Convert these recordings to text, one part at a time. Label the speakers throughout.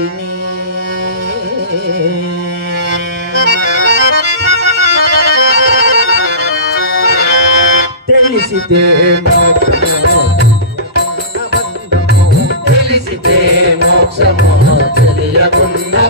Speaker 1: విని తెలిసితే మోక్షము
Speaker 2: తెలిసితే మోక్షము తెలియకుండా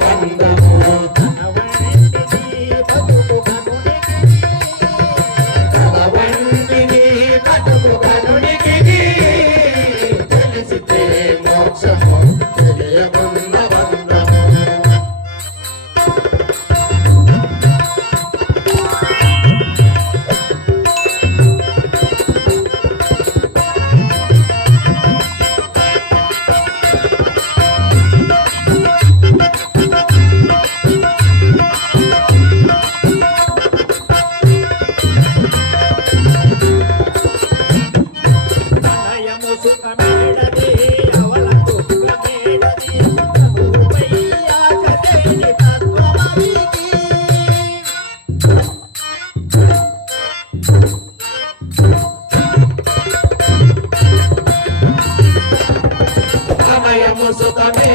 Speaker 2: అభయము సుఖమే